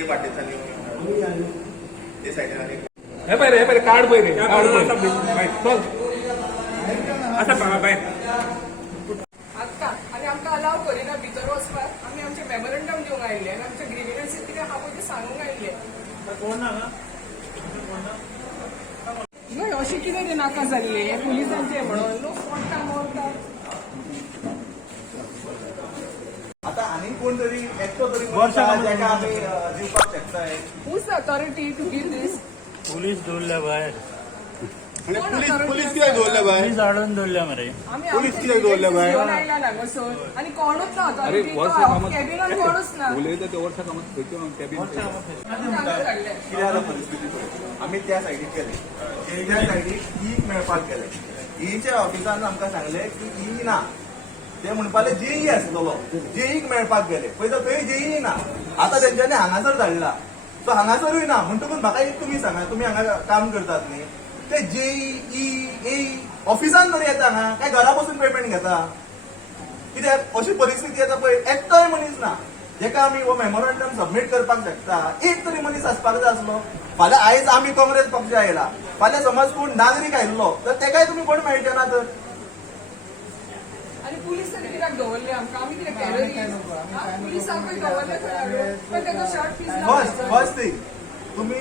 ते पाटील ते साईड हे पहिले कार्ड पहिले चल असं सांगा बाय आता आणि आमकां अलाव करिना भितर वचपाक आमी आमचे मेमोरंडम दिवंक आयिल्ले आनी आमचे ग्रिव्हन्स कितें आहा पळय ते सांगूंक आयिल्ले न्हय अशें कितें ते नाका जाल्ले पुलिसांचे म्हणून लोक पडटा मरता आता आनी कोण तरी एकटो तरी जाका आमी दिवपाक शकताय who's the authority to give दीस पोलीस दवरल्या भायर पुलीस कित्याक दवरल्या भायर पोलीस हाडून दवरल्या मरे पोलीस कित्याक दवरल्या भायर आयला हांगासर आनी कोणूच ना अथॉरिटी कॅबिनान कोणूच ना उलयता ते वर्सा कामात खंयचे कॅबिन कितें जाता परिस्थिती पळय आमी त्या सायडीक गेले त्या सायडीक ईक मेळपाक गेले ईच्या ऑफिसान आमकां सांगले की ई ना ते म्हणपाले जेई आसतलो जेईक मेळपाक गेले पळय थंय जेई ना आतां तेंच्यांनी हांगासर धाडला सो हांगासरूय ना म्हणटकूच म्हाका एक तुमी सांगा तुमी हांगा काम करतात न्ही ते जेई ऑफिसान तरी येता हांगा काय घरा बसून पेमेंट घेता कित्याक अशी परिस्थिती येता पळय एकटोय मनीस ना जेका आमी हो मेमोरंडम सबमीट करपाक शकता एक तरी मनीस आसपाक जाय आसलो फाल्यां आयज आमी काँग्रेस पक्ष आयला फाल्यां समज कोण नागरीक आयिल्लो तर तेकाय तुमी कोण मेळचे ना तर आणि पुलीस तरी कित्याक दवरले आमकां आमी कितें टेररिस्ट पुलिसांकूय दवरले खंय पण तेका शॉर्ट फीज फर्स्ट थिंग तुम्ही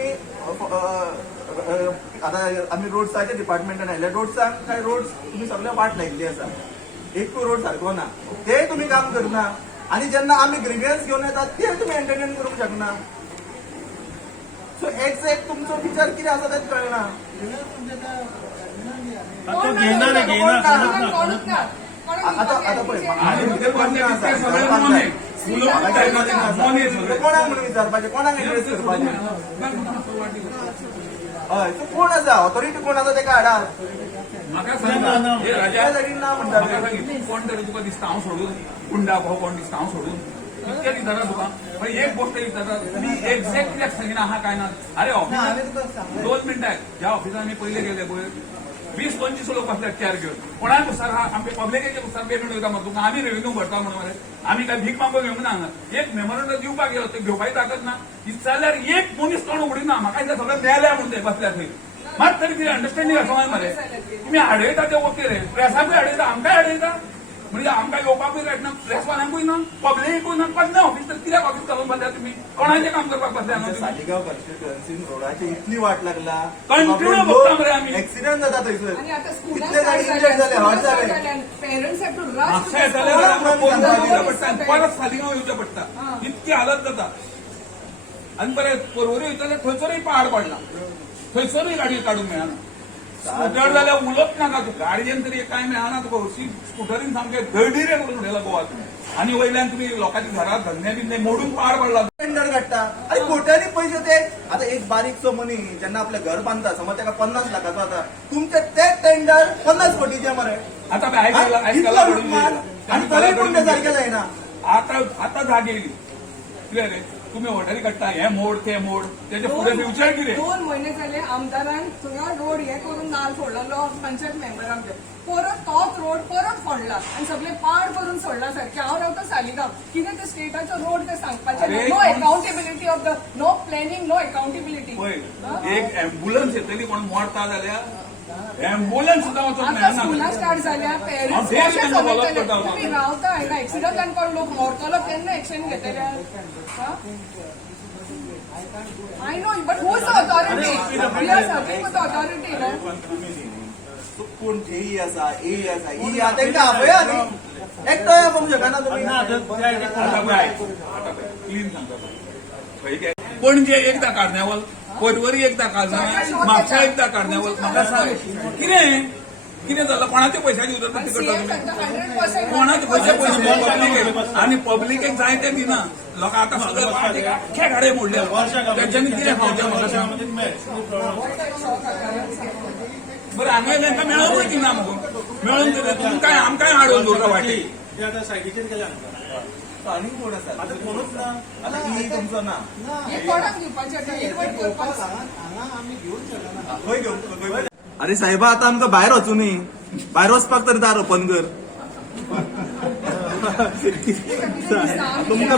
आता आम्ही रोड्साच्या डिपार्टमेंटान आयले रोड्सांक काय रोड्स तुम्ही सगळे वाट लायिल्ली आसा एक रोड सारको ना ते तुम्ही काम करना आणि जेन्ना आमी ग्रिव्हन्स घेवन येतात ते तुम्ही एंटरटेन करूंक शकना सो एक्झॅक्ट तुमचो विचार कितें आसा तेच कळना कोणूच ना आता पळय कोणाक म्हणून विचारपाचें कोणाक एड्रेस करपाचें हय तूं कोण आसा ऑथॉरिटी कोण आसा तेका हाडात म्हाका सांगा हे राजा ना म्हणटा कोण तरी तुका दिसता हांव सोडून गुंडा भाऊ कोण दिसता हांव सोडून इतके विचारा तुका पण एक गोष्ट विचारता तुमी एक्झॅक्ट कित्याक सांगिना आहा काय ना अरे ऑफिसात 2 मिनटां ज्या ऑफिसान आमी पयले गेले पळय 20-25 लोक बसल्यात चॅर घेवन कोणाक नुसार हा आमचे पब्लिकेचे नुसार पेमेंट वयता मग तुका आमी रेव्हेन्यू भरता म्हणून मरे आमी काय भीक मागून घेवंक ना हांगा एक मेमोरंडम दिवपाक गेलो ते घेवपाची ताकद ना जाल्यार एक मनीस तोंड उगडीना म्हाका दिसता सगळें मेल्या म्हणून ते बसल्या थंय मात तरी कितें अंडरस्टँडींग आसा मरे तुमी हाडयता ते ओके रे प्रेसाकूय हाडयता आमकांय हाडयता म्हणजे आमकां येवपाकूय ना प्रेसवाल्यांकूय ना पब्लिकूय ना कसलें ऑफिस तर कित्याक ऑफिस घालून बसल्या तुमी कोणाचें काम करपाक बसल्या सालिगांव कॉन्स्टिट्युएन्सीन रोडाची इतली वाट लागला कंटिन्यू बघता मरे आमी एक्सिडेंट जाता थंयसर आणि आता कितले गाडी इंजर्ड जाले हर्ट जाले पेरेंट्स हॅव टू म्हापसा येताले जाल्यार आमकां फोन दिवचे पडटा परत सालिगांव येवचें पडटा इतकी हालत जाता आनी बरें परवरी वयताले थंयसरूय पहाड पडला थंयसरूय गाडयो काडूंक मेळना स्कुटर जाल्यार उलोवच नाका तूं गाडयेन तरी कांय मेळना तुका हरशीं स्कुटरीन सामकें धडीरे करून उडयला गोवा तुमी आनी वयल्यान तुमी लोकांची घरां धन्ने बिन्ने मोडून पहाड पडला टेंडर काडटा आनी कोट्यांनी पयशे ते आता एक बारीकसो मनीस जेन्ना आपलें घर बांदता समज तेका 50 लाखाचो आता तुमचे ते टेंडर 50 कोटीचे मरे आतां आयकला आनी तरी पूण ते सारकें जायना आतां जाग येयली कितें रे तुम्ही हॉटेली काडटा हे मोड ते मोड तेजे फुडें फ्युचर कितें 2 महिने जाले आमदारान सगळो रोड हे करून नाल फोडलो पंचायत मेंबरांक परत तोच रोड परत फोडला आणि सगळे पाड करून सोडला सारखे हांव रावता सालिगांव कितें ते स्टेटाचो रोड ते सांगपाचें no accountability of the no planning no accountability पळय एक एम्ब्युलन्स येतली कोण मोडता जाल्यार एम्ब्युलन्स सुद्दां वचोंक आता स्कुलां स्टार्ट जाल्या पेरेंट्स कशें समजतले तुम्ही रावता हांगा एक्सिडंटान कोण लोक मरतलो केन्ना एक्शन घेतले I know, but who is the authority? We are serving with the authority, no? कोण जेई आसा ए आसा ई आसा तेंका आपया न्ही एकटोय आपोवंक शकना तुमी क्लीन सांगता पणजे एकदा कार्निवल परवरी एकदा कार्निवल म्हापसा एकदा कार्निवल म्हाका सांग कितें जालां कोणाचे पयशांची उदरगत करता कोणाचे पयशे आनी पब्लिकेक जाय ते दिना लोकां आतां सगळे आख्खे गाडे मोडले तेंच्यांनी कितें खावचें म्हाका सांग बरं हांगा तांकां मेळोंकूय दिना मुगो मेळोन तुमकां आमकांय हाडून दवरता वाटी सायडीचेर गेल्या आनी कोण आसा आतां कोणूच ना आतां ई तुमचो ना कोणाक दिवपाचें खंय घेवंक अरे साहेबा आता आमकां भायर वचूं न्ही भायर वचपाक तरी दार ओपन कर तुमकां